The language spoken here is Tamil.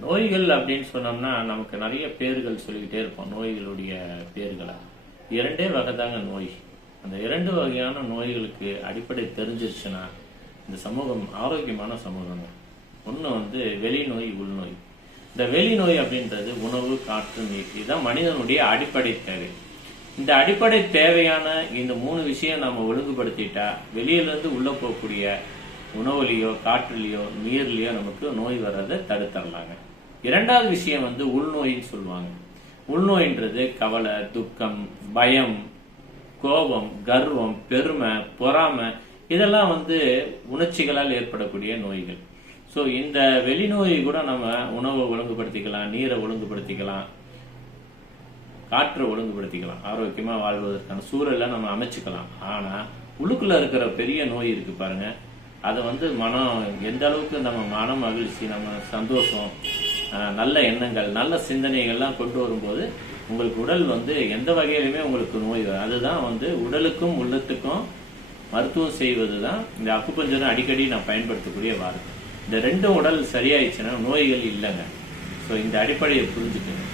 நோய்கள் அப்படின்னு சொன்னோம்னா நமக்கு நிறைய பேர்கள் சொல்லிக்கிட்டே இருப்போம் நோய்களுடைய பேர்களை? இரண்டே வகை தாங்க நோய். அந்த இரண்டு வகையான நோய்களுக்கு அடிப்படை தெரிஞ்சிருச்சுன்னா இந்த சமூகம் ஆரோக்கியமான சமூகம் ஒன்று வந்து வெளிநோய் உள்நோய். இந்த வெளிநோய் அப்படின்றது உணவு காற்று நீர் இதுதான் மனிதனுடைய அடிப்படை தேவை. இந்த அடிப்படை தேவையான இந்த மூணு விஷயம் நம்ம ஒழுங்குபடுத்திட்டா வெளியிலேருந்து உள்ளே உள்ள போகக்கூடிய உணவுலையோ காற்றுலையோ நீர்லேயோ நமக்கு நோய் வர்றதை தடுத்துடலாங்க இரண்டாவது விஷயம் வந்து உள்நோயின்னு சொல்லுவாங்க. உள்நோயின்றது கவலை துக்கம் பயம் கோபம் கர்வம் பெருமை பொறாமை இதெல்லாம் வந்து உணர்ச்சிகளால் ஏற்படக்கூடிய நோய்கள். ஸோ இந்த வெளிநோயை கூட நம்ம உணவை ஒழுங்குபடுத்திக்கலாம் நீரை ஒழுங்குபடுத்திக்கலாம் காற்றை ஒழுங்குபடுத்திக்கலாம் ஆரோக்கியமாக வாழ்வதற்கான சூழலை நம்ம அமைச்சுக்கலாம். ஆனால் உள்ளுக்குள்ள இருக்கிற பெரிய நோய் இருக்கு பாருங்கள் அதை வந்து மனம் எந்த அளவுக்கு நம்ம மன மகிழ்ச்சி நம்ம சந்தோஷம் நல்ல எண்ணங்கள் நல்ல சிந்தனைகள்லாம் கொண்டு வரும்போது உங்களுக்கு உடல் வந்து எந்த வகையிலுமே உங்களுக்கு நோய் வரும் அதுதான் வந்து உடலுக்கும் உள்ளத்துக்கும் மருத்துவம் செய்வது தான் இந்த அக்குப்பஞ்சரை அடிக்கடி நான் பயன்படுத்தக்கூடிய வார்த்தை. இந்த ரெண்டும் உடல் சரியாயிடுச்சுன்னா நோய்கள் இல்லைங்க. ஸோ இந்த அடிப்படையை புரிஞ்சுக்கணும்.